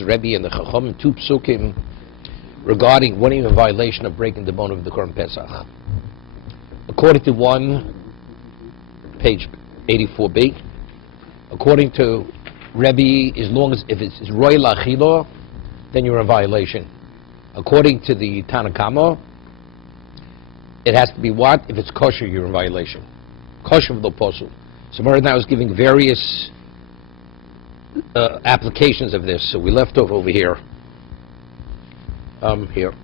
the Rebbe and the Chacham, 2 psukim regarding when you're in violation of breaking the bone of the Korban Pesach. According to one, page 84b, according to Rebbe, as long as if it's roy lachilo, then you're in violation. According to the Tanna Kama, it has to be what? If it's kosher, you're in violation. Kosher v'lo posel. So Mara now is giving various applications of this. So we left off over here. Here.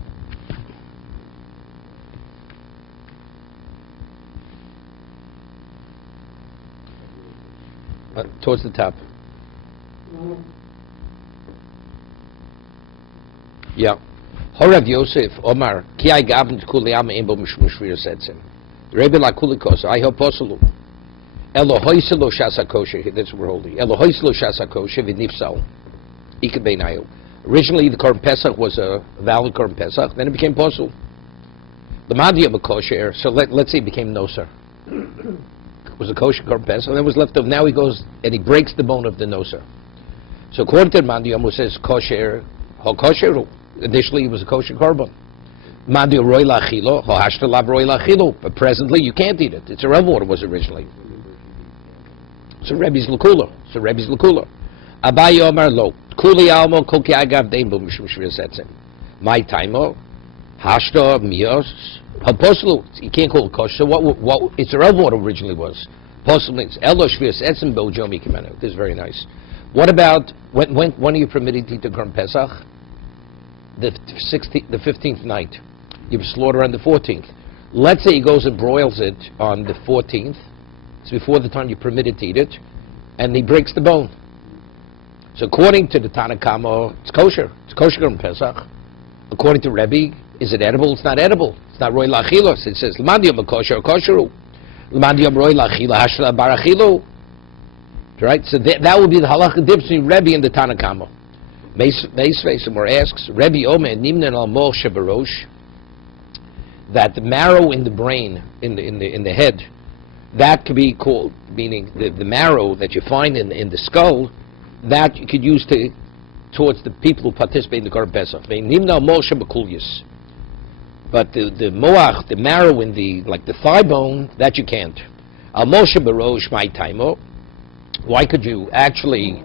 Towards the top. Yeah. Horav Yosef Omar Ki I gavn kuli am embo mishmishvir setzim. Rebbe la kuli kosa I hope poselu. Elo hoiselo shasa kosher. That's what we're holding. Elo hoiselo shasa kosher v'nifsal. Ika beinayu. Originally, the Korban Pesach was a valid Korban Pesach. Then it became posel. The Madiyam kosher. So let's say it became noser. It was a kosher Korban Pesach. Then it was left over. Now he goes and he breaks the bone of the noser. So according to the Madiyam, who says kosher, ho kosher. Initially, it was a kosher korban. Mandi roy lachilo, ho hashtalav roy lachilo. But presently, you can't eat it. It's a rev water was originally. So Rebbe's lakula. Abaye Omar lo. Kuli almo koki agav deimbo mishum shvir setzim. My taimo, hashta mios, poslu. You can't call it kosher. So what? It's a rev water originally was. Poslu means elo shvir setzim bo jomi kimenu. This is very nice. What about when are you permitted to eat the Korban Pesach? The 15th night. You slaughter on the 14th. Let's say he goes and broils it on the 14th. It's before the time you're permitted to eat it, and he breaks the bone. So according to the Tanna Kama, it's kosher. It's kosher Korban Pesach. According to Rebbe, is it edible? It's not edible. It's not roy lachilos. It says l'madiyam kosher kosheru, l'madiyam roy lachila hashla barachilu. Right. So that will be the halacha difference between Rebbe and the Tanna Kama. Meisveisimor asks, Rebbe Omer Nimnan al Mol Shebarosh, that the marrow in the brain, in the head, that could be called, meaning the marrow that you find in the skull, that you could use towards the people who participate in the Korban Pesach. Nimnan al Mol Shebakulyas. But the moach, the marrow in the thigh bone, that you can't. Al Mol Shebarosh my taimo. Why could you actually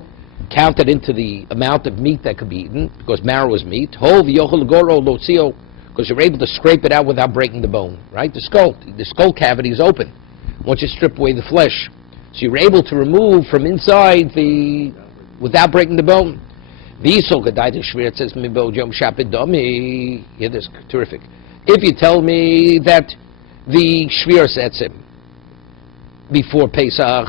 count it into the amount of meat that could be eaten, because marrow is meat, because you're able to scrape it out without breaking the bone, right? The skull cavity is open once you strip away the flesh. So you're able to remove from inside without breaking the bone. It says, here, this is terrific. If you tell me that the Shvir Setzim before Pesach,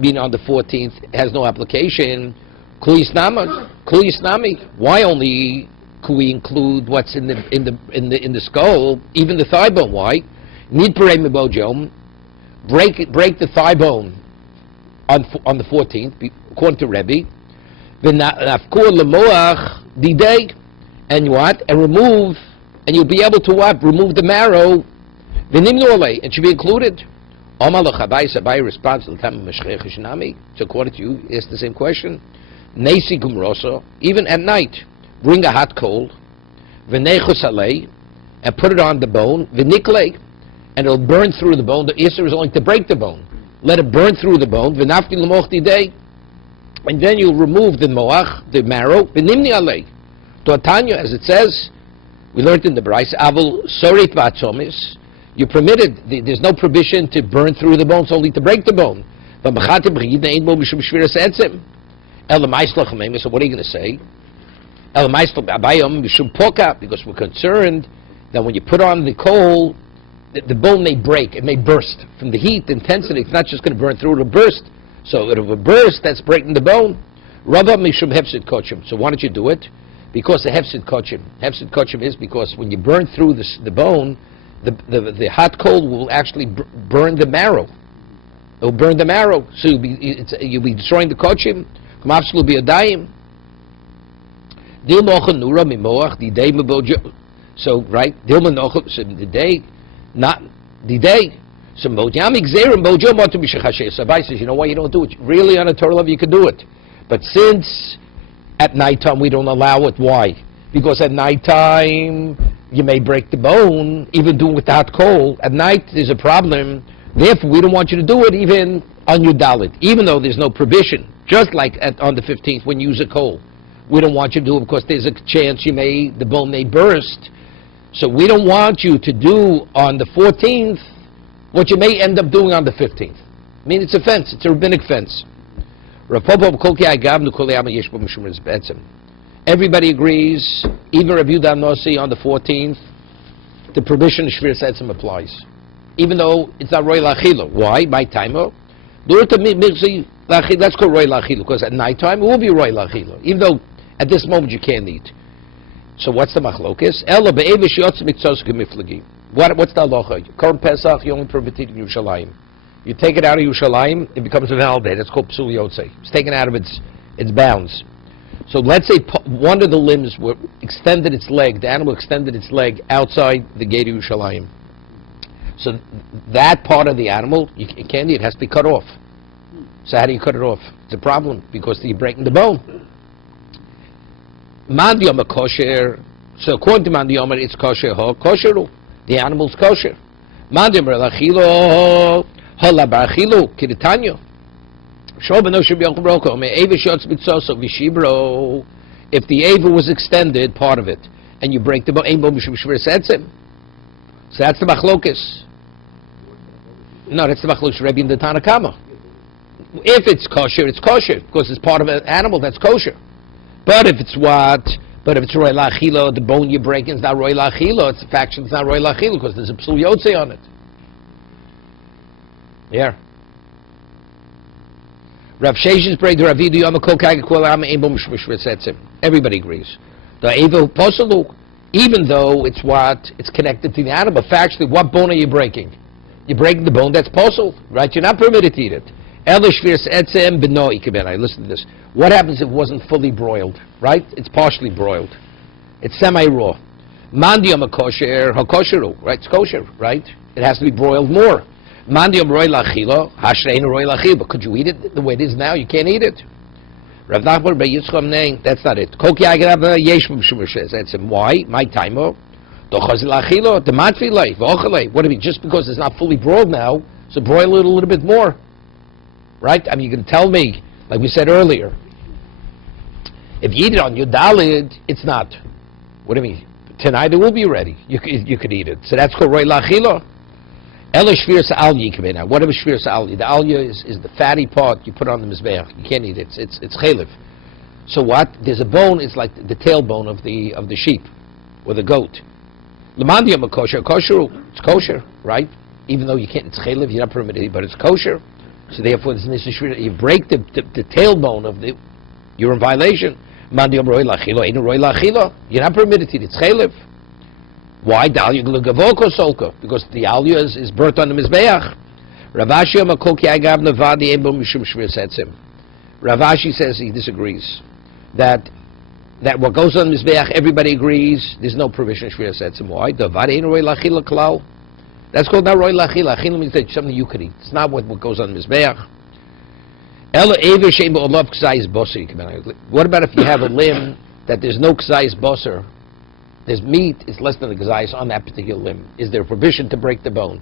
being on the 14th, has no application, Kuyisnami. Why only could we include what's in the skull, even the thigh bone? Why? Need paremibojom, break the thigh bone on the 14th, according to Rebbe. V'nafkur lemoach didei, and what? And remove, and you'll be able to what? Remove the marrow. V'nimnu alei, it should be included. Abai responds to the time of Meshchech Shnami. So according to you, ask the same question. Nesi gumroso, even at night, bring a hot coal, v'nechus alei, and put it on the bone, v'niklei, and it'll burn through the bone. The Isser is only to break the bone. Let it burn through the bone, v'nafti l'moch didei, and then you'll remove the moach, the marrow, v'nimni alei. Toatanya, as it says, we learned in the Bryce, avol sorit v'atzomis, you're permitted, there's no prohibition to burn through the bones, only to break the bone. So what are you going to say? Because we're concerned that when you put on the coal, the bone may break, it may burst. From the heat, the intensity, it's not just going to burn through, it'll burst. So if it burst, that's breaking the bone. So why don't you do it? Because the hefsid kochim. Hefsid kochim is because when you burn through the bone, the hot coal will actually burn the marrow. It will burn the marrow, so you'll be destroying the kochim. So right, so the day, not the day. So Sabbai says, you know why you don't do it? Really, on a Torah level, you can do it, but since At nighttime, we don't allow it. Why? Because at nighttime, you may break the bone, even doing it with hot coal. At night, there's a problem. Therefore, we don't want you to do it even on your dalit, even though there's no prohibition. Just like on the 15th, when you use a coal. We don't want you to do it because there's a chance the bone may burst. So we don't want you to do on the 14th what you may end up doing on the 15th. I mean, it's a fence. It's a rabbinic fence. Everybody agrees, even Rabbi Yehuda Nossi on the 14th, the prohibition of Shviras Etzem applies. Even though it's not Roy Lachilo. Why? By timer. That's called Roy Lachilo, because at night time it will be Roy Lachilo, even though at this moment you can't eat. So what's the machlokes? What's the halacha? Korban Pesach, you only permit it in Yerushalayim. You take it out of Yerushalayim, it becomes a valid. That's called Psul Yotzei. It's taken out of its bounds. So let's say one of the limbs extended its leg, the animal extended its leg outside the gate of Yerushalayim. So that part of the animal, you can't eat, it has to be cut off. So how do you cut it off? It's a problem, because you're breaking the bone. Mandiyom kosher. So according to Mandiyom, it's kosher. Kosher. The animal's kosher. Mandiyom relachilo halabarachilo kiritanyo. If the ava was extended, part of it, and you break the bone, so that's the machlokes. No, that's the machlokes Rebbe in the Tanakama. If it's kosher, because it's part of an animal that's kosher. But if it's roy lachilo, the bone you're breaking is not roy lachilo. It's a faction. It's not roy lachilo because there's a psul yotze on it. Yeah. Rav Sheshes break the Ravidu Yamakol Kagakwal Ebo Mishmishritzetzim. Everybody agrees. The Evo Poselu, even though it's connected to the animal, factually, what bone are you breaking? You're breaking the bone that's posel, right? You're not permitted to eat it. Listen to this. What happens if it wasn't fully broiled, right? It's partially broiled. It's semi-raw. Mandiyam kosher, hakosheru, right? It's kosher, right? It has to be broiled more. Mandiyam roy lachilo, hashrein roy lachilo. But could you eat it the way it is now? You can't eat it. Rav Nachman by Yitzchak name, that's not it. Koki agrava yesh b'mshumeshes. That's him. Why? My timer. Dochaz lachilo, the matfilei, v'ochalei. What do you mean? Just because it's not fully broiled now, so broil it a little bit more. Right? I mean, you can tell me, like we said earlier, if you eat it on your dalid, it's not. What do you mean? Tonight it will be ready. You could eat it. So that's called roy lachilo. Ela shviras alya yikabeh. Now, what is shviras alya? The alya is the fatty part you put on the mizbeach. You can't eat it. It's chaylev. So what? There's a bone. It's like the tailbone of the sheep or the goat. L'mandiyam kosher. It's kosher, right? Even though you can't. It's chaylev. You're not permitted, but it's kosher. So therefore, you break the tailbone of you're in violation. Mandiyam roy lachilo. Ain't roy lachilo. You're not permitted to eat. It's chaylev. Why? Because the alya is burnt on the mizbeach. Ravashi says he disagrees. That what goes on the mizbeach, everybody agrees. There's no provision of shviras etzem. Why? That's called not roy lachila. Lachila means that something you could eat. It's not what goes on the mizbeach. What about if you have a limb that there's no ksayis boser? There's meat, it's less than the ksayis on that particular limb. Is there a provision to break the bone?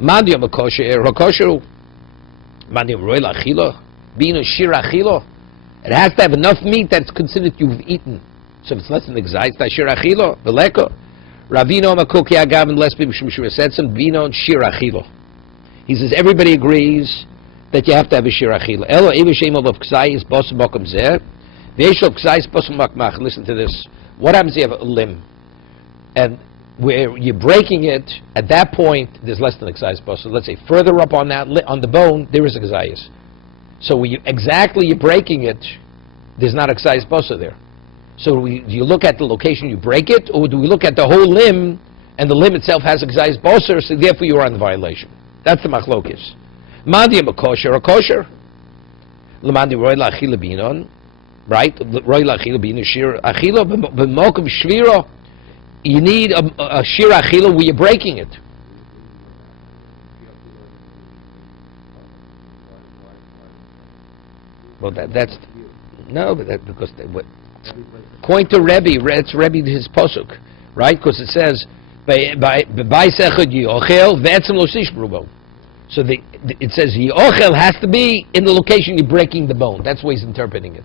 Mandiyam kosher, hakosheru. Mandiyam roy lachila. Being a shir achila. It has to have enough meat that's considered you've eaten. So if it's less than the ksayis, that's shir achila. Veleko. Ravino makoki agavin lesbi mishmishur setsim. Vino shir achila. He says everybody agrees that you have to have a shir achila. Elo eveshem of ksayis bosum bakum zeh. Veishol ksayis bosum makmach. Listen to this. What happens if you have a limb, and where you're breaking it, at that point, there's less than a ksayis basar. Let's say further up on that on the bone, there is a ksayis. So when you're breaking it, there's not a ksayis basar there. So do you look at the location you break it, or do we look at the whole limb, and the limb itself has a ksayis basar, so therefore you are in the violation? That's the machlokis. Mandiyam a kosher. L'mandi roy la'achila binon. Right? Roy lachila being a shir achila, b'mokum shvira. You need a shir achila where you're breaking it. Well, that's No, but because according to Rebbe, it's Rebbe his posuk, right? Because it says so it says Yochel has to be in the location you're breaking the bone. That's the way he's interpreting it.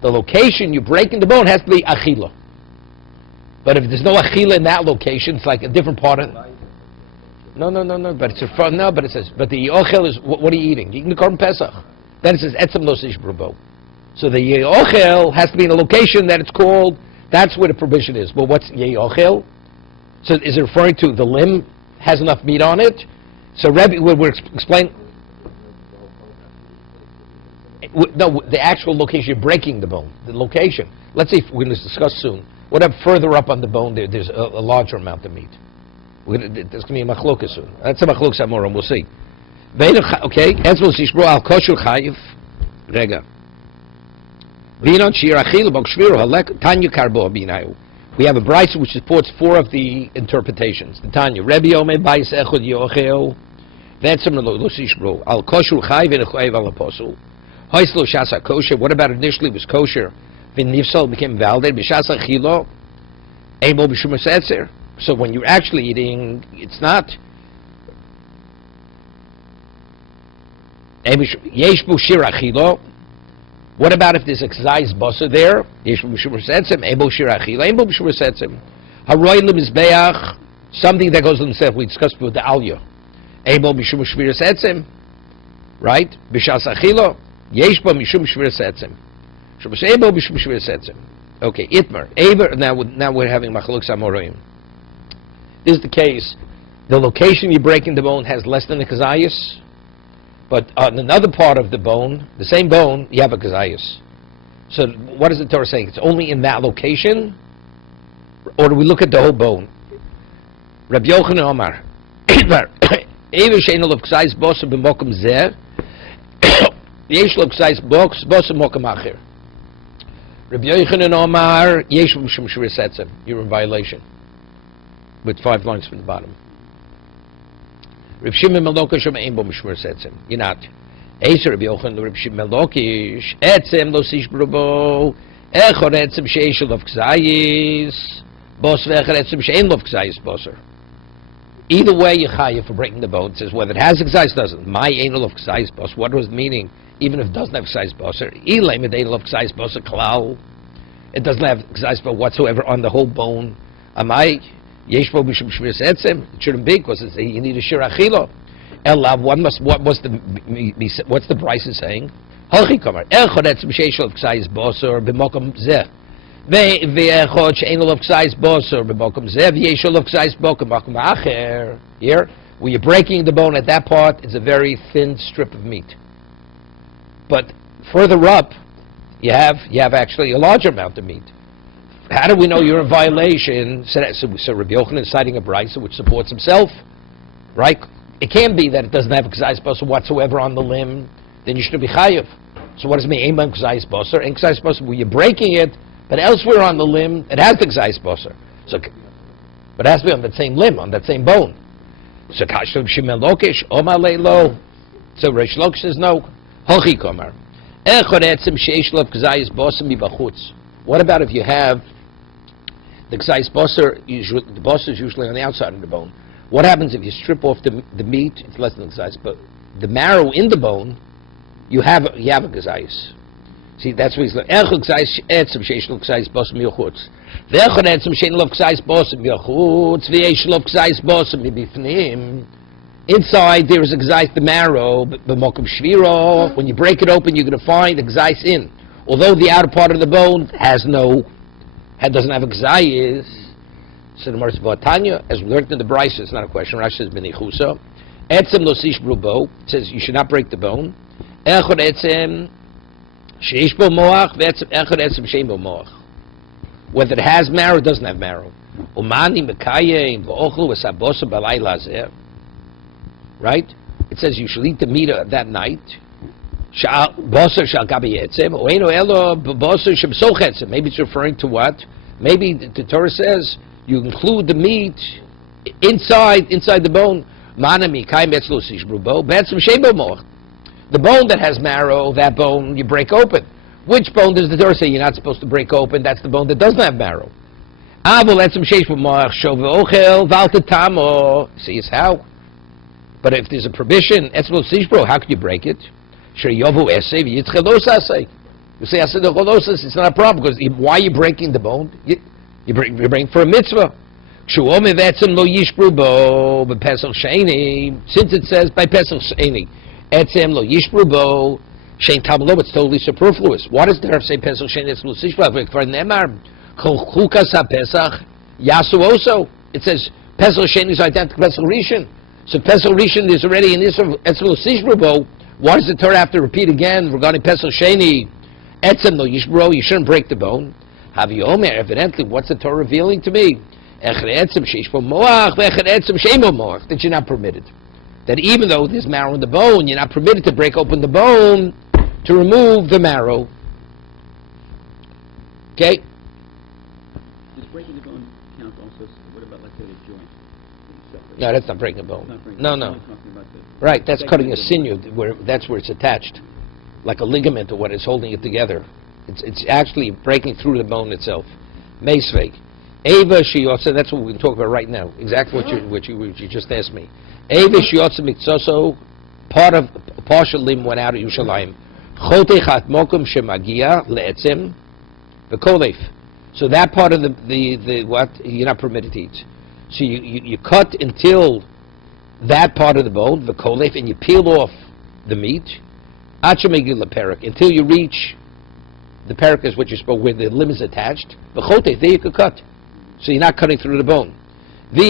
The location you're breaking the bone has to be achila. But if there's no achila in that location, it's like a different part of. No. But it's but it says. But the Yochel is what are you eating? You're eating the korban pesach. Then it says etzem lo sish brubo. So the Yochel has to be in a location that it's called. That's where the provision is. Well, what's Yochel? So is it referring to the limb has enough meat on it? So Rebbe, we're explaining. No, the actual location, you're breaking the bone. The location. Let's see if we're going to discuss soon. Whatever further up on the bone, there's a larger amount of meat. There's going to be a machloka soon. That's a machloka samorim, we'll see. Okay, Ezra Sishbro al kosher chayiv. Rega. Vinon shir achil bok shviru halek tanya karbo binayu. We have a brayso which supports four of the interpretations. The Tanya, Rebbe Omer Bayis Echod Yochel, Vetzem Lo Sishbro Al Kosher Chayv V'Nechoyev Al Apostle. Hoislo Shasa Kosher. What about initially was kosher? Then Nifsal became validated. B'Shasa Chilo, Able B'Shum Setzer. So when you're actually eating, it's not. Yesh Bu Shir Achilo. What about if there's a k'zayis basar there? Yesh b'shur setzim, ebo shir achila, ebo b'shur setzim. Haroy lemizbeach, something that goes on the set we discussed with the alya. Ebo b'shur shvir setzim, right? B'shas achila, yesh bo mishum shvir setzim. Shabbos ebo b'shur shvir setzim. Okay, itmar. Eber, now we're having machlok samoraim. This is the case. The location you're breaking the bone has less than a k'zayis. But on another part of the bone, the same bone, you have a kazayas. So what is the Torah saying? It's only in that location? Or do we look at the whole bone? Rabbi Yochanan Omar, Ever she'enu lo k'zayis bosa b'mokum zeh, yesh lo k'zayis bosa b'mokum acher. Rabbi Yochanan Omar, yesh b'shum shvir setzim. You're in violation. With 5 lines from the bottom. Reb Shimon Melokish Ein Bo Mishmur Setzim. You're not. Eiser Reb Yochanan Reb Shimon Melokish Etzem Lo Sish Brubo Echor Etzem Sheishel of K'zayis Bos Vecher Etzem Shein Lo K'zayis Boser. Either way, you're chayav for breaking the bone. It says whether it has K'zayis doesn't. My Ein Lo K'zayis Bos. What was the meaning? Even if it doesn't have K'zayis Boser. Ilay Med Ein Lo K'zayis Boser Klal. It doesn't have K'zayis Boser whatsoever on the whole bone. Amai. Yesh bo b'shum shvir setzim. It shouldn't be because you need a shir achilo. Elav, what's the price is saying? Halchi kamar. Echod etzim sheishol k'sayis bosor b'mokom zeh. Ve'echod she'enol of k'sayis bosor b'mokom zeh. Ve'yeshol of k'sayis b'mokom acher. Here, when you're breaking the bone at that part, it's a very thin strip of meat. But further up, you have actually a larger amount of meat. How do we know you're in violation? So Rabbi Yochanan is citing a brayso which supports himself, right? It can't be that it doesn't have a k'zayis basar whatsoever on the limb. Then you should be chayav. So what does it mean? Ein k'zayis basar. Ein k'zayis basar. Well, you're breaking it, but elsewhere on the limb it has the k'zayis basar. So, but it has to be on that same limb, on that same bone. So Kashlim Shimon Lokish Omar Leilo. So Reish Lokish says no. Halchi Komar. Echad etzim sheish lo k'zayis basar mibachutz. What about if you have the k'zayis basar? The basar is usually on the outside of the bone. What happens if you strip off the meat? It's less than the k'zayis, but the marrow in the bone, you have a k'zayis. See, that's what he's like. Echad k'zayis etzim sheish lo k'zayis basar mibachutz. Ve'echad etzim shein lo k'zayis basar mibachutz. Ve'yesh lo k'zayis basar mibifnim. Inside there is a k'zayis, the marrow, b'mokum shviro. When you break it open, you're going to find the k'zayis in. Although the outer part of the bone doesn't have a k'zayis. So the Marz Tanya, as we learned in the Brayso, it's not a question. Rashi says b'nichusa. Etzem lo sish brubo. It says you should not break the bone. Echad etzem sheish bo moach. Echad etzem shein bo moach. Whether it has marrow, it doesn't have marrow. Umani mekayim v'ochlu v'sabosa b'layla zeh. Right? It says you should eat the meat that night. Maybe it's referring to what? Maybe the Torah says you include the meat inside the bone. The bone that has marrow, that bone you break open. Which bone does the Torah say you're not supposed to break open? That's the bone that doesn't have marrow. See, it's how. But if there's a prohibition, how could you break it? You say, it's not a problem, because why are you breaking the bone? You're breaking for a mitzvah. Since it says by Pesach Sheni, etzem lo yishbru bo, shein tamlo, it's totally superfluous. Why does the Torah say Pesach Sheni etzem lo yishbru bo? For nemar, chukas ha-Pesach, yasu oso. It says Pesach Sheni is identical to Pesach Rishon. So Pesach Rishon is already in this etzem lo yishbru bo. Why does the Torah have to repeat again regarding Pesach Sheni? Etzem lo yishbru bo, you shouldn't break the bone. Havi omer, evidently, what's the Torah revealing to me? That you're not permitted. That even though there's marrow in the bone, you're not permitted to break open the bone to remove the marrow. Okay? Does breaking the bone count also? What about, let's say, the joint? No, that's not breaking a bone. No. Right, that's cutting a sinew. That's where it's attached, like a ligament or what is holding it together. It's actually breaking through the bone itself. Meisvei. Eva shiyotza, that's what we can talk about right now. Exactly what you just asked me. Eva shiyotza mikzoso, partial limb went out of Yerushalayim. Chotechat mokum shemagia leetzim v'kolef. So that part of the what you're not permitted to eat. So you cut until that part of the bone, v'kolef, and you peel off the meat. Achemegil leperik, until you reach the perik is what you spoke, where the limb is attached. V'chotef, there you could cut. So you're not cutting through the bone. What do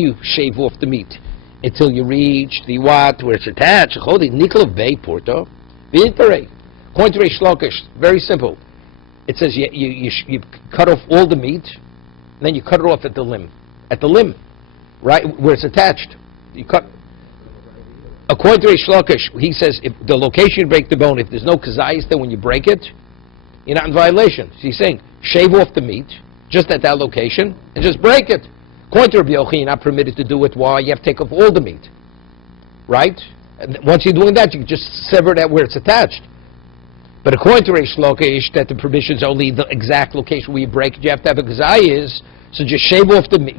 you shave off the meat until you reach the what where it's attached? According to Reish Lakish, very simple. It says you cut off all the meat, and then you cut it off at the limb, right where it's attached. You cut. According to Reish Lakish, he says if the location you break the bone, if there's no kazayis there when you break it, you're not in violation. So he's saying shave off the meat just at that location and just break it. According to Rabbi Yochanan, you're not permitted to do it. Why? You have to take off all the meat, right? And once you're doing that, you can just sever that where it's attached. But according to Reish Lakish, that the permission is only the exact location where you break it. You have to have a kazayis, so just shave off the meat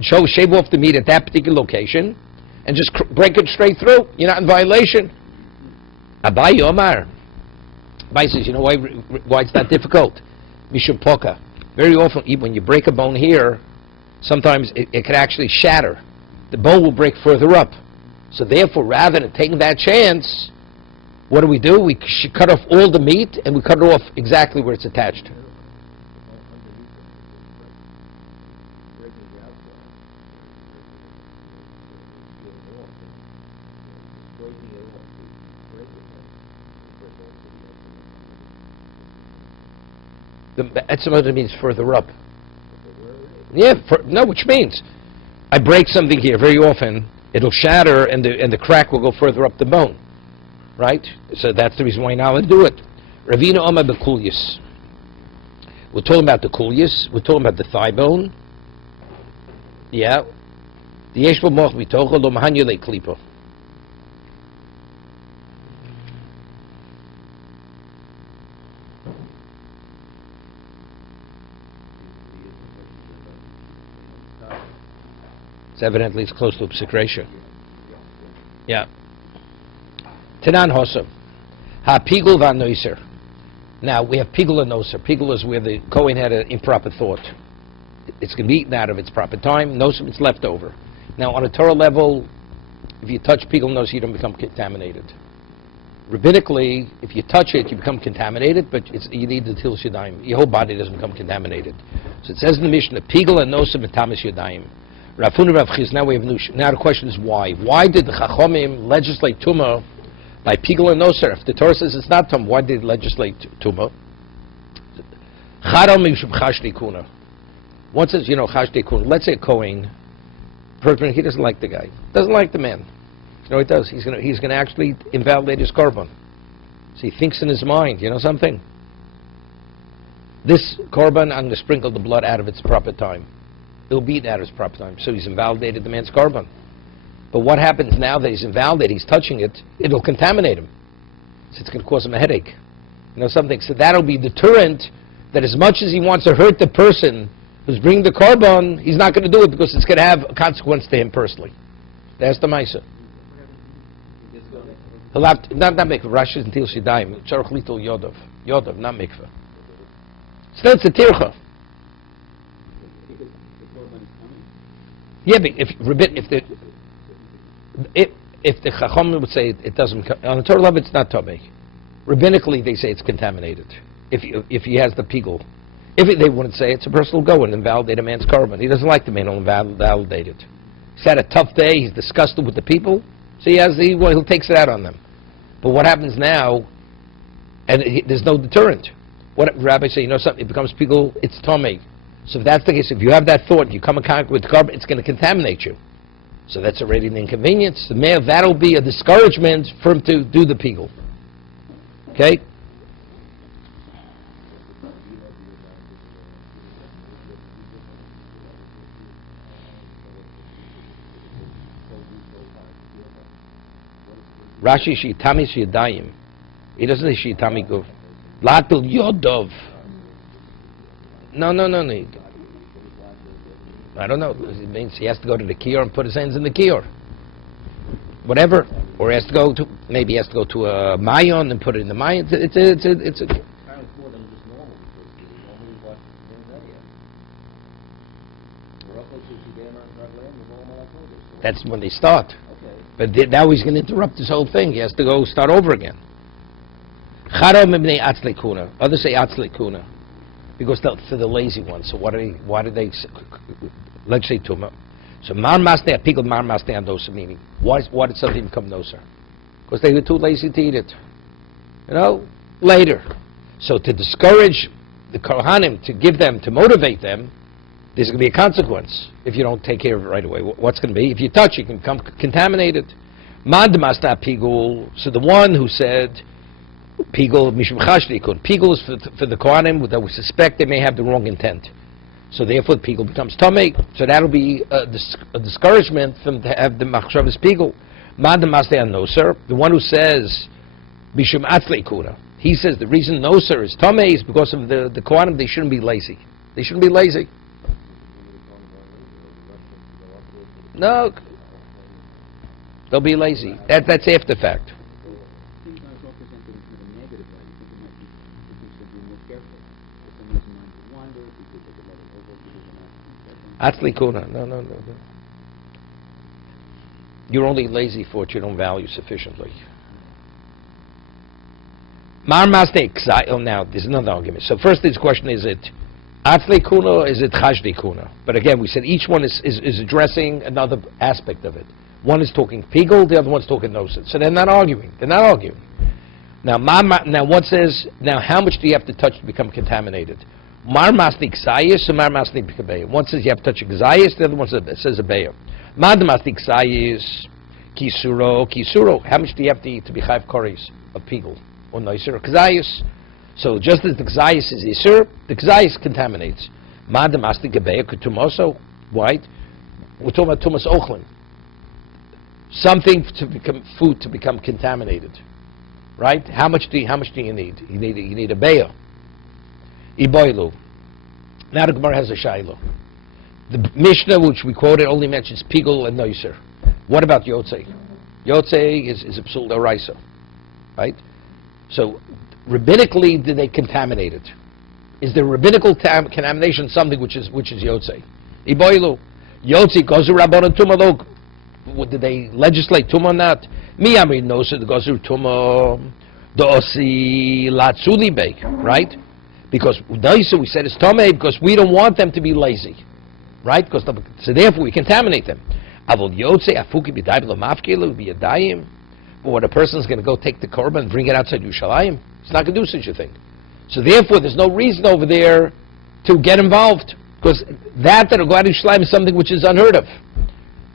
at that particular location. And just break it straight through. You're not in violation. Abai Omar. Abai says, you know why it's not difficult? Mishum Poka. Very often, even when you break a bone here, sometimes it can actually shatter. The bone will break further up. So therefore, rather than taking that chance, what do? We cut off all the meat, and we cut it off exactly where it's attached. That's what it means, further up. Yeah, which means I break something here very often, it'll shatter and the crack will go further up the bone, right? So that's the reason why you're not allowed to do it. Ravina Oma Bekulius. We're talking about the kulius. We're talking about the thigh bone. Yeah. The Yeshbo Moch Mitocha Lo Mahanyule Klipa. Evidently it's close to obsecration. Yeah. Tanan Hossa. Ha Pigul van Noiser. Now we have Pigul and Noser. Pigul is where the Kohen had an improper thought. It's going to be eaten out of its proper time. Noser, it's left over. Now on a Torah level, if you touch Pigul and Noser, you don't become contaminated. Rabbinically, if you touch it, you become contaminated, but you need the Til Shadayim. Your whole body doesn't become contaminated. So it says in the Mishnah, Pigul and Noser Metamis Yadayim. Now the question is why? Why did the Chachomim legislate Tumah by Pigul and Noser? If the Torah says it's not Tumah, why did it legislate Tumah? One says, Chashdi Kuna. Let's say a Kohen, he doesn't like the guy, doesn't like the man. You know what he does? He's going to actually invalidate his korban. So he thinks in his mind, something? This korban, I'm going to sprinkle the blood out of its proper time. It'll be at his proper time. So he's invalidated the man's korban. But what happens now that he's invalidated, he's touching it, it'll contaminate him. So it's going to cause him a headache. Something. So that'll be deterrent that as much as he wants to hurt the person who's bringing the korban, he's not going to do it because it's going to have a consequence to him personally. That's the Maisa. He'll have to, not mikveh, Rashi until she dies. Tzarech litul yodov. Yodov, not mikveh. Still it's a tircha. Yeah, but if the Chacham would say it doesn't, on the Torah level it's not Tomei. Rabbinically they say it's contaminated. If he has the pigul. They wouldn't say it's a person will go and invalidate a man's korban. He doesn't like the man who'll invalidate it. He's had a tough day, he's disgusted with the people, so he takes it out on them. But what happens now, and there's no deterrent. What rabbis say, something, it becomes pigul, it's Tomei. So if that's the case, if you have that thought, you come in contact with the korban, it's going to contaminate you. So that's already an inconvenience. That'll be a discouragement for him to do the pigul. Okay? Rashi shitami shiyadayim. He doesn't say shitami guf. Latil yodov. No. I don't know. It means he has to go to the kior and put his hands in the kior. Whatever. Or he has to go to, maybe he has to go to a mayon and put it in the mayon. It's a that's when they start. But now he's going to interrupt this whole thing. He has to go start over again. Others say atzli kuna. Because for the lazy ones. So why do they let's say tuma? So mar maste apigel mar maste andosa, meaning why did something become noser? Because they were too lazy to eat it. Later. So to discourage the Kohanim, to motivate them, there's going to be a consequence if you don't take care of it right away. What's going to be? If you touch, you can become contaminated. Mad masta pigul. So the one who said pigul mishum chashdikun. Pigul is for the Kohanim that we suspect they may have the wrong intent. So therefore, the pigul becomes tamei. So that'll be a discouragement for them to have the machshavas pigul. Mad masta noser. The one who says mishum atzli kuna. He says the reason noser is tamei is because of the Kohanim. They shouldn't be lazy. They shouldn't be lazy. No, they'll be lazy. That's after fact. Atzli kuna. No. You're only lazy for what you don't value sufficiently. Mar mastek. Now, there's another argument. So first, this question is it atzli kuna or is it chashdi kuna? But again, we said each one is addressing another aspect of it. One is talking pigul, the other one's talking noset. So they're not arguing. Now, one says, now how much do you have to touch to become contaminated? Mar mastik sayis or mar mastik b'kabeya? One says you have to touch gzayis, the other one says a beya. Mad mastik sayis, kisuro. How much do you have to eat to be chayv koris of pigul? Or noiser, gzayis. So just as the gzayis is isur, the gzayis contaminates. Mad mastik gebeya kutumoso. Right? We're talking about tumas ochlim. Something to become food to become contaminated. Right? How much do you need? You need a beya. Iboilu. Now the Gemara has a shaylo. The Mishnah, which we quoted, only mentions pigul and noiser. What about yotzei? Yotzei is a psul d'oraisa, right? So, rabbinically, did they contaminate it? Is there rabbinical contamination something which is yotzei? Iboilu. Yotzei gozu rabbanon tumah lo. Did they legislate tumah or not? Mi amri noser the gozu tumah dosi latzuli bake, right? Because noiser we said is tomei because we don't want them to be lazy, right? So therefore we contaminate them. Avol yotzei afuki b'dayim lo mafkilu b'yadayim. But when a person's going to go take the korban and bring it outside Yerushalayim, it's not going to do such a thing. So therefore, there's no reason over there to get involved, because that'll go out of Yerushalayim is something which is unheard of.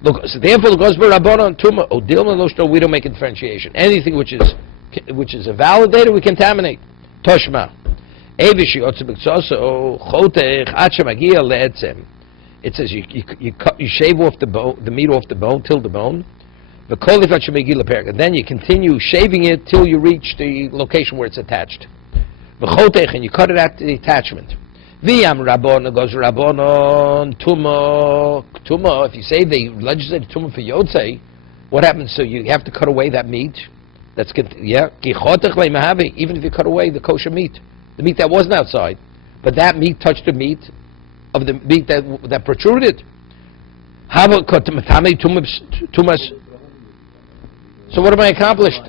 Look, so therefore, it goes Rabbanon Tuma Odilma Loshto. We don't make a differentiation. Anything which is a validator, we contaminate. Toshma. If It says you shave off the meat off the bone, till the bone. And then you continue shaving it till you reach the location where it's attached. And you cut it at the attachment. Tuma. If you say they legislated tuma for yotzei, what happens? So you have to cut away that meat. That's even if you cut away the kosher meat, the meat that wasn't outside, but that meat touched the meat of the meat that protruded. So what have I accomplished?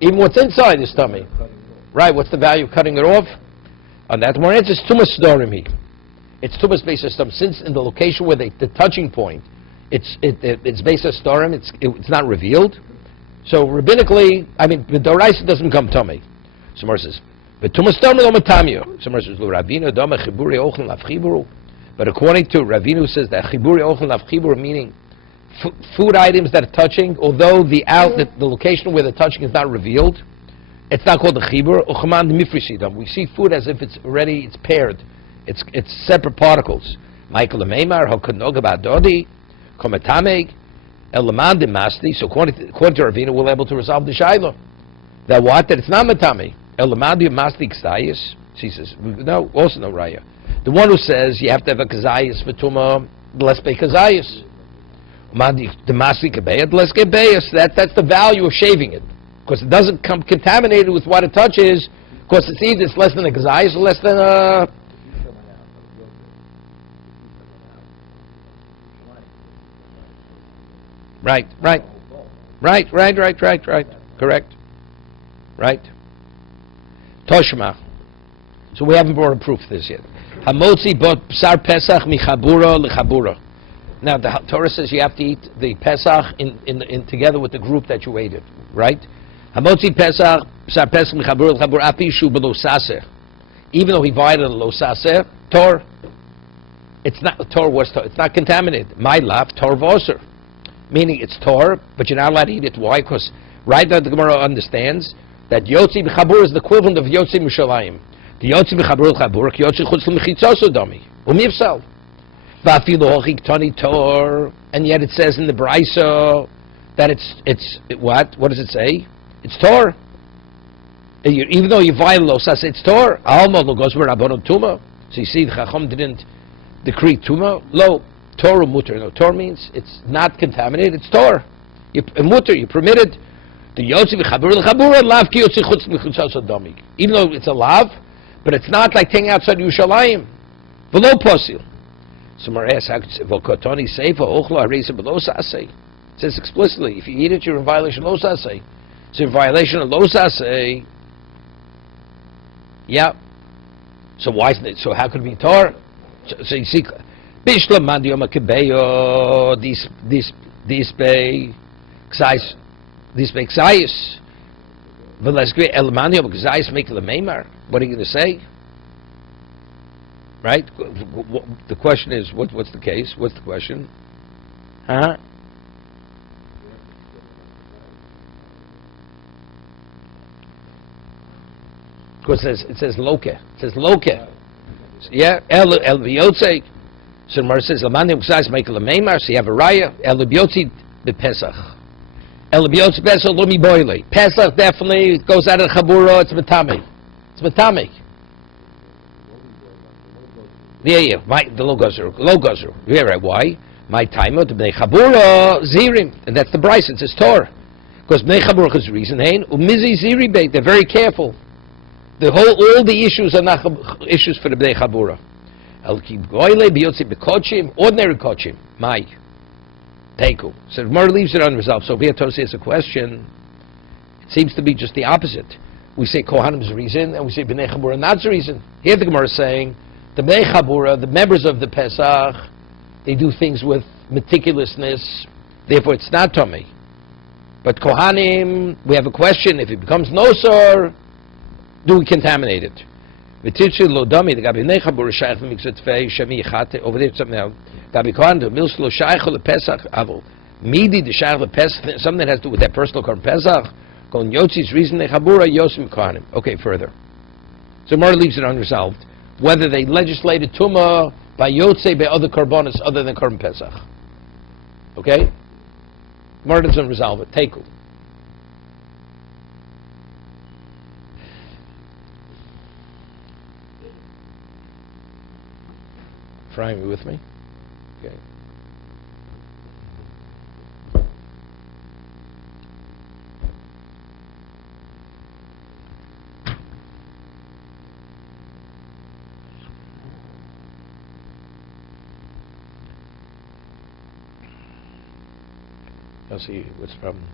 Even what's inside his tummy, right? What's the value of cutting it off? On that one, it's tumas storimi. It's tumas basis stum. Since in the location where the touching point, it's basis storim. It's not revealed. So rabbinically, the doraisa doesn't come tummy. Somewhere says, but tumas storimi lo matamio. Somewhere says, lo Ravinu dama chiburi ochel lafchiburu. But according to Ravinu, says that chiburi ochel lafchiburu, meaning food items that are touching, although the location where the touching is not revealed, it's not called a chibur. Uchaman mifrisidam. We see food as if it's paired. It's separate particles. Michael Meimar hakanoga ba'dodi kometameg elaman demasti. So according to Ravina, we're able to resolve the shaila that it's not matami elaman demasti ksayis. She says no, also no raya. The one who says you have to have a kazayis for tuma, let's pay kazayis. The masli kebayat, let's get bayas. That's the value of shaving it. Because it doesn't come contaminated with what it touches, because it's less than a gazayis, less than a... Right. Correct. Right. Toshma. So we haven't brought a proof for this yet. Hamotzi bot psar pesach michabura lechabura. Now the Torah says you have to eat the pesach in together with the group that you ate it, right? Hamotzi pesach psar pesach michabura lechabura api shu b'lo saser. Even though he violated the lo saser, tor. It's not tor. It's not contaminated. My love tor voser, meaning it's tor, but you're not allowed to eat it. Why? Because right now the Gemara understands that yotzi b'chabur is the equivalent of yotzi mishalayim. The yotzi b'chabur l'chabur, yotzi chutz l'mechitzoso dami umivsal. Va'afilu hochik tani tor, and yet it says in the Brisa that it's what? What does it say? It's tor. Even though you violate lo sas, it's tor. Alma lo goes where rabbanon tuma. So you see, the Chacham didn't decree tuma. Lo tor mutter. No, tor means it's not contaminated. It's tor. You mutter. You permitted. The yotzi v'chabur l'chabura lav ki yotzi chutz l'chutzaso dami. Even though it's a lav, but it's not like taking outside Yerushalayim. V'lo posil. So Mar asks, "V'kotoni seifa ochla harisa b'lo sasei." It says explicitly, if you eat it, you're in violation of lo sasei. So in violation of lo sasei, yeah. So why? So how could it be tor? So you see, bishlam mandiyom kebeyo this bay ksayis. V'leskri el mandiyom ksayis make lemeimar. What are you going to say? Right? The question is, what's the case? What's the question? Huh? Because it says loke. It says loke. Yeah. El biyotze. So the Gemara says lamandim ksayis make lemeimar. So you have a raya. El biyotze bepesach. El biyotze pesach lo mi boile. Pesach definitely goes out of the chabura. It's matami. It's matami. Yeah. The lo gozer. Yeah, right. Why? My time to bnei chabura zirim, and that's the Bryce. It says Torah, because bnei chabura is reason hein umizi ziri beit. They're very careful. All the issues are not issues for the bnei chabura. El ki goyle biyotzi bekochim, ordinary kochim. My teiku. So the Gemara leaves it unresolved. So here Tosai has a question. It seems to be just the opposite. We say Kohanim's reason, and we say bnei chabura not the reason. Here the Gemara is saying the Bnei Chabura, the members of the Pesach, they do things with meticulousness, therefore it's not tummy. But Kohanim, we have a question, if it becomes nosor, do we contaminate it? V'tirtzu lo dami, the Bnei Chabura shaykh v'mikzatfei shami yichate, over there something else. Gabi Kohan, the milsh lo shaykh le-Pesach, avol, midi the shaykh le-Pesach, something that has to do with that personal Korban Pesach, kon yotzi's reason Bnei Chabura, yosim Kohanim. Okay, further. So Mar leaves it unresolved. Whether they legislated Tumah by Yotze by other korbanos other than Korban Pesach. Okay? Gemara doesn't resolve it. Teku. Frying, you with me? Okay. I'll see what's the problem.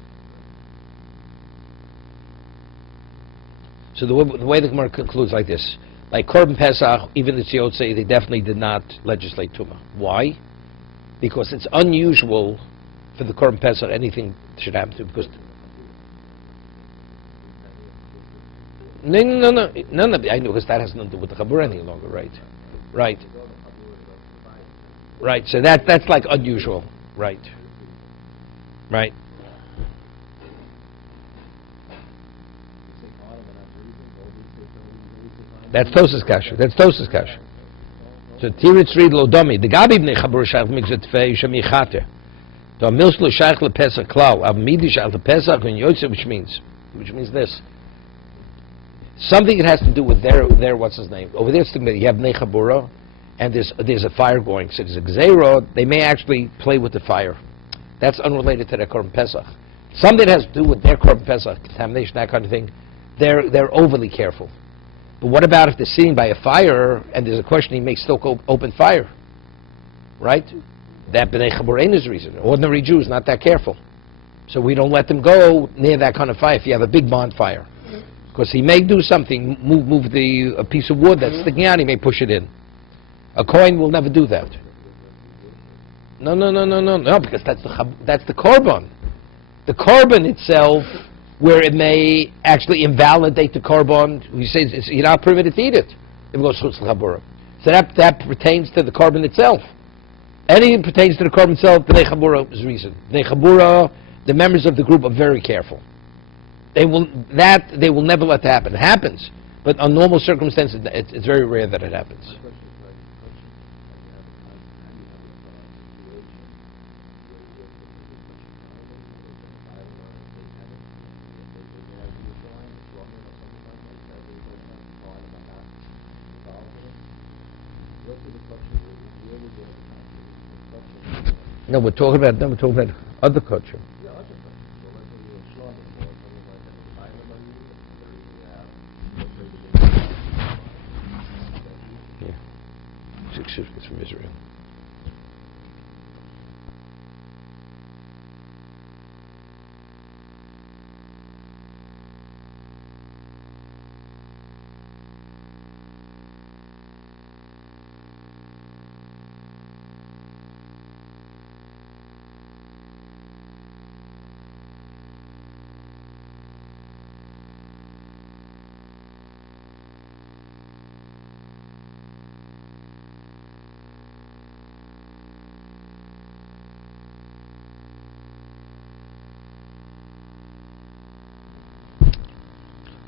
So the way the Gemara concludes like this. Like Korban Pesach, even the Tziotzei, they definitely did not legislate Tumah. Why? Because it's unusual for the Korban Pesach anything should happen to it, because no, I know, because that has nothing to do with the Chabur any longer, right? Right. So that's like unusual, right? That's Tosas Kasha. So Tiritz read lo domi. The Gabi bnei Chabur shach mixet fei shemi chater. To amils lo shach le Pesach klau. Av midi shach le Pesach and Yotze, which means this. Something that has to do with their what's his name over there. You have bnei Chabura, and there's a fire going. So there's a gzeiro. They may actually play with the fire. That's unrelated to their Korban Pesach. Something that has to do with their Korban Pesach, contamination, that kind of thing. They're overly careful. But what about if they're sitting by a fire and there's a question he may still open fire? Right? That B'nai Chaburein is the reason. Ordinary Jews not that careful. So we don't let them go near that kind of fire if you have a big bonfire. Because he may do something, move a piece of wood that's sticking out, he may push it in. A coin will never do that. No, because that's the korban. The korban itself, where it may actually invalidate the korban, he says you're not permitted to eat it. It goes chutz l'chabura. So that pertains to the korban itself. Anything pertains to the korban itself, B'nai Chabura is reason. B'nai Chabura, the members of the group are very careful. They will never let that happen. It happens, but on normal circumstances, it's very rare that it happens. No, we're talking about other culture. Yeah, it's from Israel.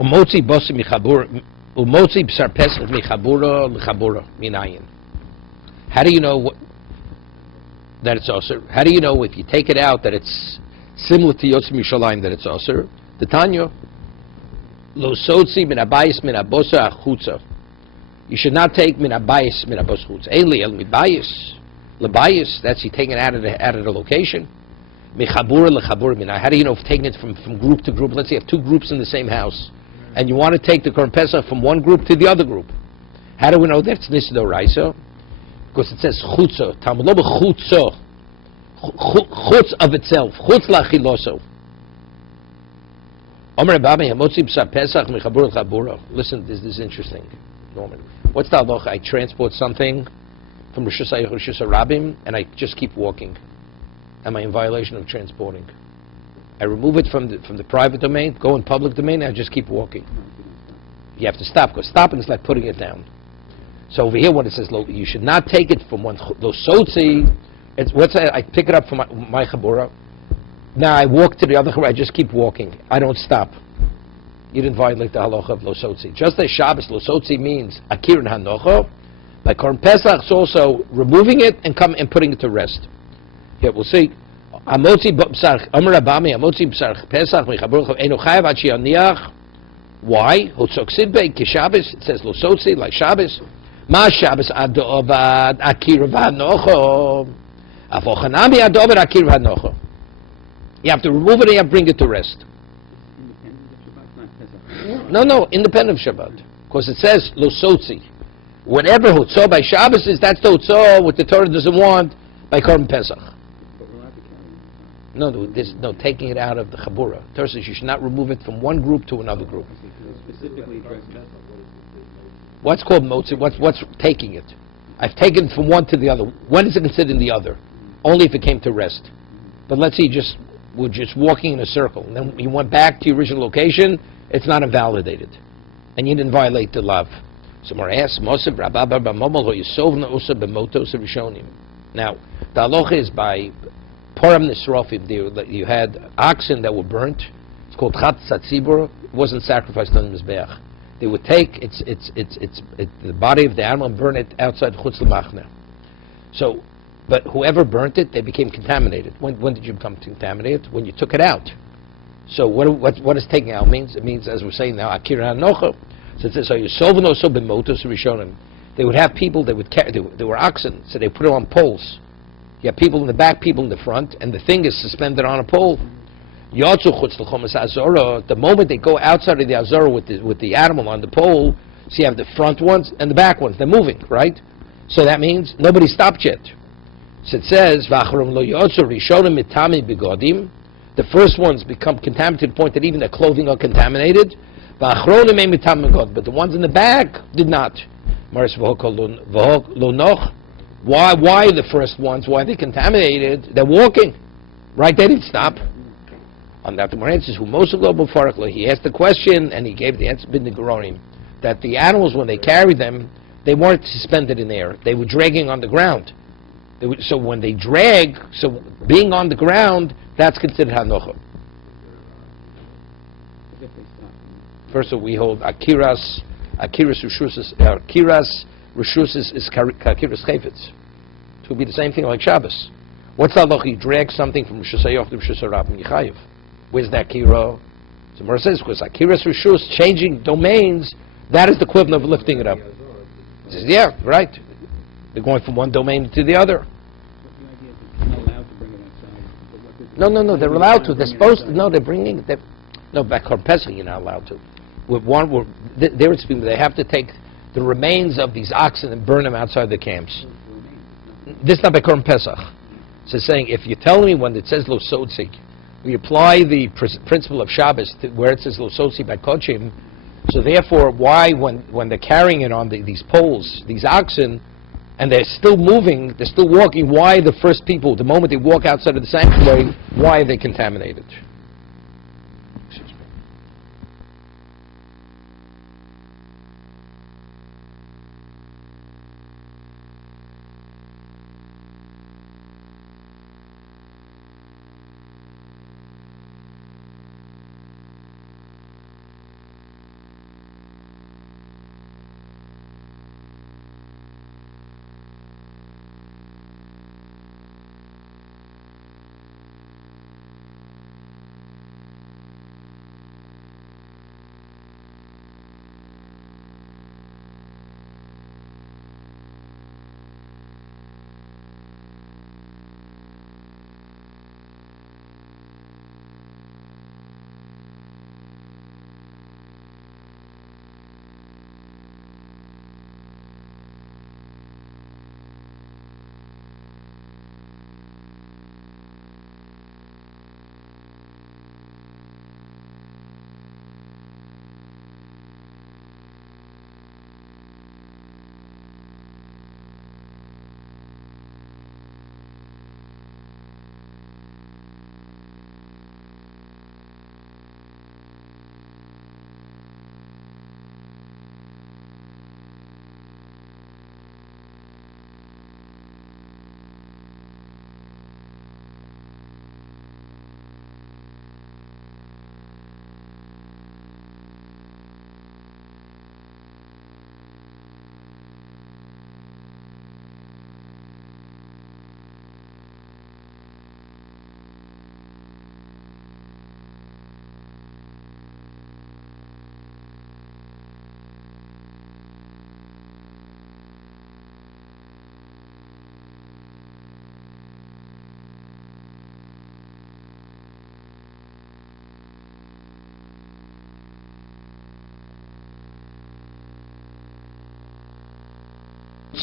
Umotzi bosi michabura, umotzi b'sar pesach michabura l'chabura minayin. How do you know that it's osir? How do you know if you take it out that it's similar to Yotze Mishalayim that it's osir? The Tanya, lo sotzi min abayis min abosa achutza. You should not take min abayis min abos chutza. Eli el mibayis lebayis. That's you taking it out of the location. Michabura l'chabura minayin. How do you know if taking it from group to group? Let's say you have two groups in the same house, and you want to take the Korban Pesach from one group to the other group. How do we know that's Nisdo Raisa? Because it says chutza. Talmud lo b'chutza. Chutz of itself. Chutz lachiloso. Omer Rabbi Hamotzi b'sar Pesach michabura l'chabura. Listen, this is interesting. Norman, what's the halacha? I transport something from Rosh Hashanah, and I just keep walking. Am I in violation of transporting? I remove it from the private domain, go in public domain, and I just keep walking. You have to stop, because stopping is like putting it down. So over here, when it says you should not take it from one losotzi, I pick it up from my chabura. Now I walk to the other chabura. I just keep walking. I don't stop. You didn't violate the halacha of losotzi. Just as Shabbos losotzi means akirin hanocho, By Korban Pesach, it's also removing it and putting it to rest. Here we'll see. Amotzi b'sar Amar Abami Amotzi b'sar Pesach mechabuch eno chayav ad sheyaniach. Why? Hotzoksid bei kishabes. It says lo sotzi like Shabbos. Ma Shabbos ad do'avad akir v'anocho. Avochanami ad do'avad akir v'anocho. You have to remove it and you have to bring it to rest. No, independent of Shabbat. Because it says lo sotzi. Whatever hotzah by Shabbos is, that's the hotzah what the Torah doesn't want by Korban Pesach. No, taking it out of the Chabura. Torah says you should not remove it from one group to another group. What's called motzi? What's taking it? I've taken it from one to the other. When is it considered the other? Only if it came to rest. But let's say we're just walking in a circle, and then you went back to your original location, it's not invalidated. And you didn't violate the law. So more asks, now, the halacha is by Purim Nisrofim, you had oxen that were burnt. It's called Chat Satzibur. It wasn't sacrificed on the Mizbeach. They would take the body of the animal and burn it outside Chutz L'Machner. So, but whoever burnt it, they became contaminated. When did you become contaminated? When you took it out. So what does taking out means? It means, as we're saying now, Akira Hanocha. So it says, so you sovno so b'motos rishonim. They would have people that would carry. They were oxen, so they put it on poles. You have people in the back, people in the front, and the thing is suspended on a pole. The moment they go outside of the Azara with the animal on the pole, so you have the front ones and the back ones. They're moving, right? So that means nobody stopped yet. So it says, the first ones become contaminated to the point that even their clothing are contaminated. But the ones in the back did not. Why the first ones? Why are they contaminated? They're walking, right? They didn't stop. On that, the Gemara says, he asked the question and he gave the answer bin the Geronim, that the animals, when they carried them, they weren't suspended in air. They were dragging on the ground. So when they drag, so being on the ground, that's considered hanocha. First of all, we hold akiras rishus is akiras chayfetz. It would be the same thing like Shabbos. What's the halacha? You drag something from Rishus Hayoch to Rishus Harab and Yichayev. Where's the akira? So Mora says, because akiras rishus, changing domains, that is the equivalent of lifting it up. He says, yeah, right. They're going from one domain to the other. No, they're allowed to. They're supposed to. No, they're bringing it. No, back on Pesach, you're not allowed to. They have to take the remains of these oxen and burn them outside the camps. This is not by Korban Pesach. So it's saying, if you're telling me when it says Lo Sotzi, we apply the principle of Shabbos to where it says Lo Sotzi by Kochim, so therefore, why when they're carrying it on these poles, these oxen, and they're still moving, they're still walking, why the first people, the moment they walk outside of the sanctuary, why are they contaminated?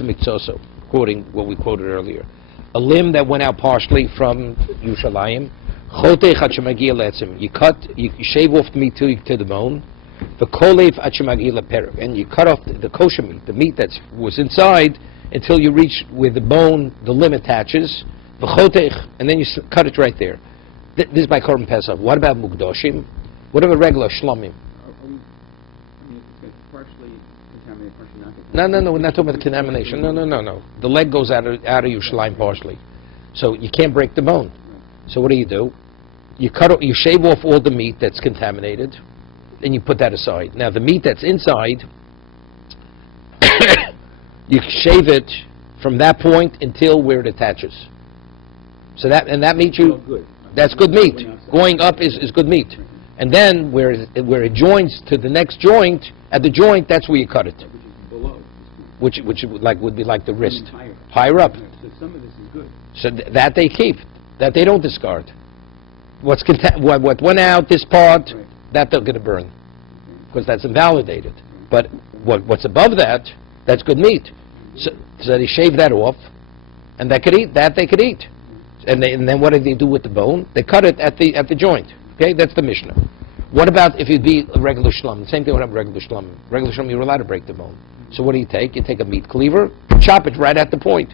mikzoso, quoting what we quoted earlier. A limb that went out partially from Yerushalayim, chotech hachemagi letzim. You shave off the meat to the bone. The kolev hachemagi leperek, and you cut off the kosher meat, the meat that was inside, until you reach where the bone, the limb attaches. The chotech, and then you cut it right there. This is by Korban Pesach. What about mukdoshim? What about regular shlomim? It's partially contaminated, partially not contaminated. No, we're not talking about the contamination. No. The leg goes out of Yerushalayim partially, so you can't break the bone. Right. So what do? You shave off all the meat that's contaminated, and you put that aside. Now the meat that's inside, you shave it from that point until where it attaches. So that meat that's good meat. Going up is good meat. Right. And then where it joins to the next joint, at the joint, that's where you cut it. Which is below. Which would be like the wrist, Higher. higher up. Right. So some of this is good. So that they keep, that they don't discard. What went out, this part, Right. that they're going to burn, Okay. because that's invalidated. But what's above that, that's good meat. So they shave that off, and they could eat. And then what do they do with the bone? They cut it at the joint. Okay, that's the Mishnah. What about if it be a regular shlum? Same thing with a regular shlum. Regular shlum, you're allowed to break the bone. So what do you take? You take a meat cleaver, chop it right at the point.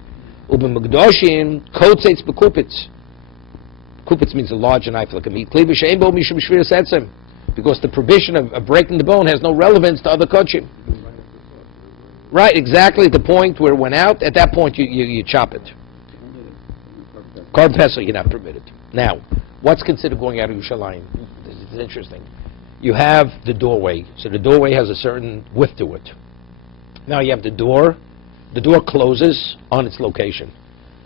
Uben mugdoshin kotzeitz bekupitz. Kupitz means a large knife like a meat cleaver. She'ein bo mishum shviras etzem. Because the prohibition of breaking the bone has no relevance to other kachim. Right, exactly at the point where it went out. At that point, you chop it. Korban Pesach, you're not permitted. Now, what's considered going out of Yerushalayim? This is interesting. You have the doorway. So the doorway has a certain width to it. Now you have the door. The door closes on its location.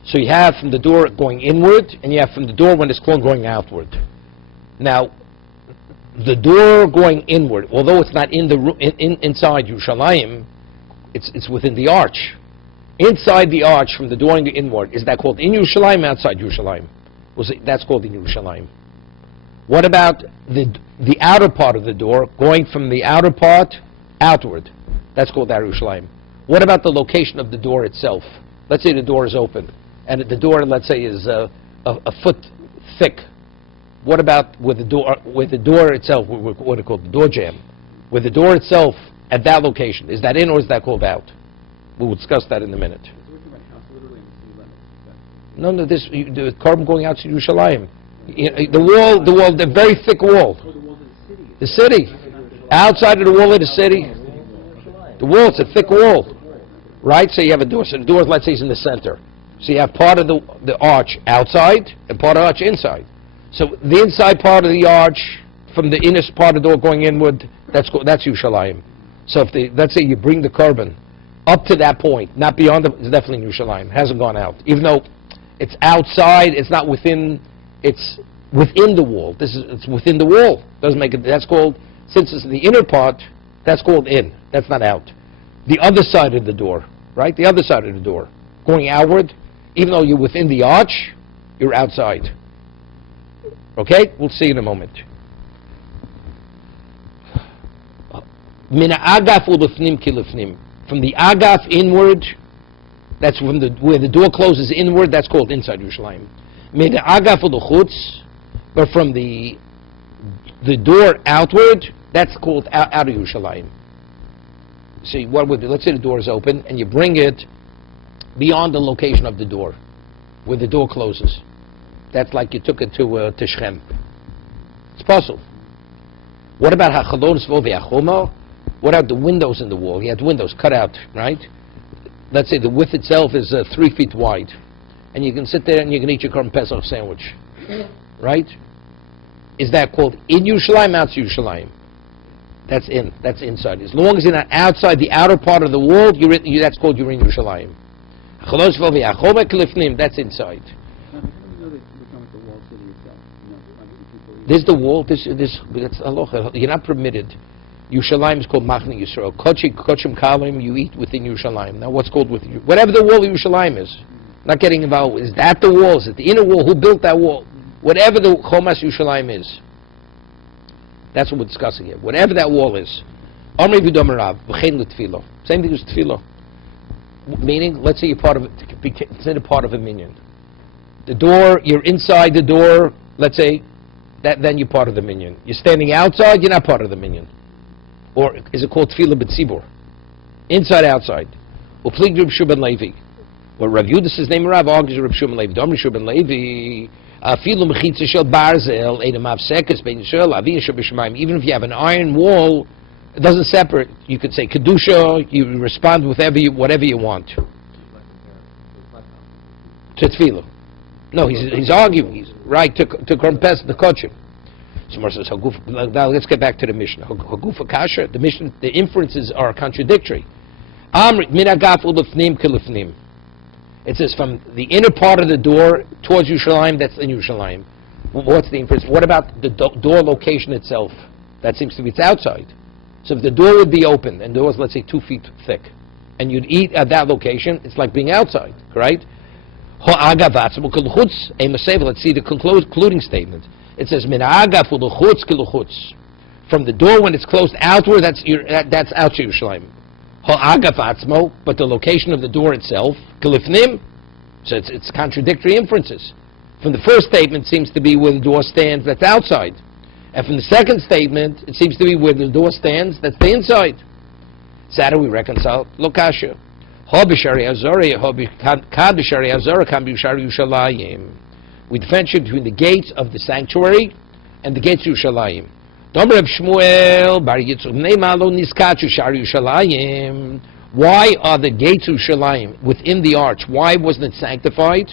So you have from the door going inward, and you have from the door when it's closed going outward. Now, the door going inward, although it's not inside Yerushalayim, it's within the arch. Inside the arch, from the door going inward, is that called in Yerushalayim, outside Yerushalayim? That's called in Yerushalayim. What about the outer part of the door, going from the outer part outward? That's called Yerushalayim. What about the location of the door itself? Let's say the door is open, and the door, let's say, is a foot thick. What about with the door itself? What do you call the door jamb? With the door itself at that location, is that in or is that called out? We'll discuss that in a minute. So we're talking about house literally in the city limits. No, the carbon going out to Yerushalayim. The wall, the very thick wall. Oh, the walls of the city. The city. Outside of the wall of the city. The wall, it's a thick wall. Right? So you have a door. So the door, let's say, is in the center. So you have part of the arch outside and part of the arch inside. So the inside part of the arch, from the inner part of the door going inward, that's Yerushalayim. So let's say you bring the carbon up to that point, not beyond it's definitely in Yerushalayim. It hasn't gone out. Even though it's outside, it's not within, it's within the wall. It's within the wall. Doesn't make it, that's called, since it's the inner part, that's called in. That's not out. The other side of the door, right? The other side of the door. Going outward, even though you're within the arch, you're outside. Okay? We'll see in a moment. Mina agaf ulefnim kilefnim. From the agaf inward, that's from where the door closes inward, that's called inside Yerushalayim. Mina agaf ulechutz, but from the door outward, that's called out of Yerushalayim. See, what would be, let's say the door is open, and you bring it beyond the location of the door, where the door closes. That's like you took it to Shechem. It's possible. What about hachalon svol ve'achoma? What about the windows in the wall? You had windows cut out, right? Let's say the width itself is 3 feet wide, and you can sit there and you can eat your Korban Pesach sandwich, right? Is that called in Yerushalayim, outside Yerushalayim? That's in. That's inside. As long as you're not outside the outer part of the wall, that's called you're in Yerushalayim. That's inside. There's the wall. That's halacha. You're not permitted. Yerushalayim is called Machne Yisrael. Kochim Kalim, you eat within Yerushalayim. Now, what's called with whatever the wall of Yerushalayim is. Not getting involved. Is that the wall? Is it the inner wall? Who built that wall? Whatever the Chomas Yerushalayim is. That's what we're discussing here. Whatever that wall is. Same thing as tefillah. Meaning, let's say you're part of considered part of a minyan. The door, you're inside the door. Let's say then you're part of the minyan. You're standing outside, you're not part of the minyan. Or is it called tefillah b'tzibur? Inside, outside. Uplig Reb Shua ben Levi. Well, Rav Yudis' name Rav argues Reb Shua ben Levi. Dom Reb Shua ben Levi. Afilu mechitza shel barzel edem avsekes bein shel aviyah shel b'shamayim. Even if you have an iron wall, it doesn't separate. You could say kedusha. You respond with whatever you want. To tefillah. No, he's arguing. He's right to confess the kochim. So Mar says, now let's get back to the Mishnah. Hagufa kasha. The Mishnah, the inferences are contradictory. It says from the inner part of the door towards Yerushalayim, that's in Yerushalayim. What's the inference? What about the door location itself? That seems to be it's outside. So if the door would be open, and the door was, let's say, 2 feet thick, and you'd eat at that location, it's like being outside, right? Let's see the concluding statement. It says, from the door when it's closed outward, that's out to Yerushalayim. But the location of the door itself, so it's contradictory inferences. From the first statement, it seems to be where the door stands, that's outside. And from the second statement, it seems to be where the door stands, that's the inside. So how do we reconcile? Lokasha. We differentiate between the gates of the sanctuary and the gates of Yerushalayim. Why are the gates of Yerushalayim within the arch? Why wasn't it sanctified?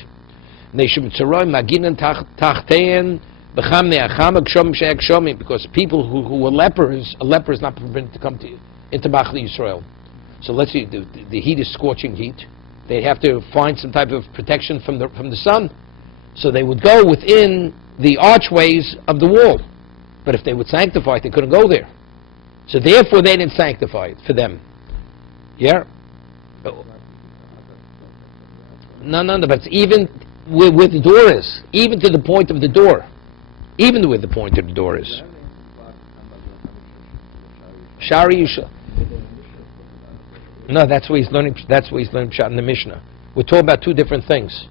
Because people who were lepers, a leper is not permitted to come into Machli Yisrael. So let's see, the heat is scorching heat. They have to find some type of protection from the sun. So they would go within the archways of the wall. But if they would sanctify it, they couldn't go there. So therefore they didn't sanctify it for them. Yeah? No, but it's even where the door is. Even to the point of the door. Even where the point of the door is. Shari Yusha. No, that's what he's learning shot in the Mishnah. We're talking about two different things.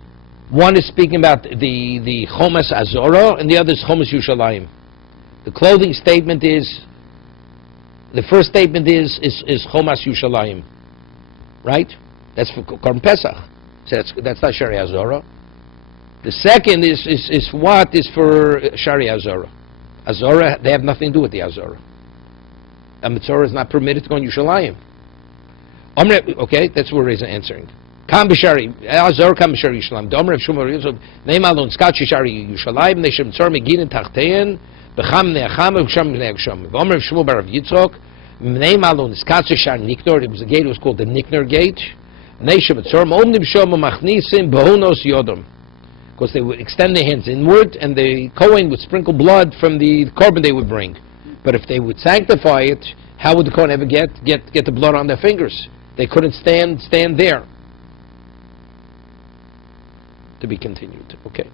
One is speaking about the Chomas Azora, and the other is Chomas Yushalayim. The clothing statement is, the first statement is Chomas Yushalayim, right? That's for Korban Pesach. So that's not Shari Azora. The second is what is for Shari Azora. Azora, they have nothing to do with the Azora. A Mitzorah is not permitted to go in Yushalayim. Okay, that's what he's answering. Kam b'shari Azor, kam b'shari Yishalayim. Domer Shuma Yisrael. Neim alon skatchi shari Yishalayim. Neishem tzor meginin tachtein. B'cham neacham b'cham neacham. Domer Shmuel bar Rav Yitzchok. Neim alon skatchi shari Niknor. It was a gate. It was called the Niknor gate. Neishem tzor omnim shom machnisim behonos yodom. Because they would extend their hands inward, and the Kohen would sprinkle blood from the korban they would bring. But if they would sanctify it, how would the Kohen ever get the blood on their fingers? They couldn't stand there. To be continued. Okay.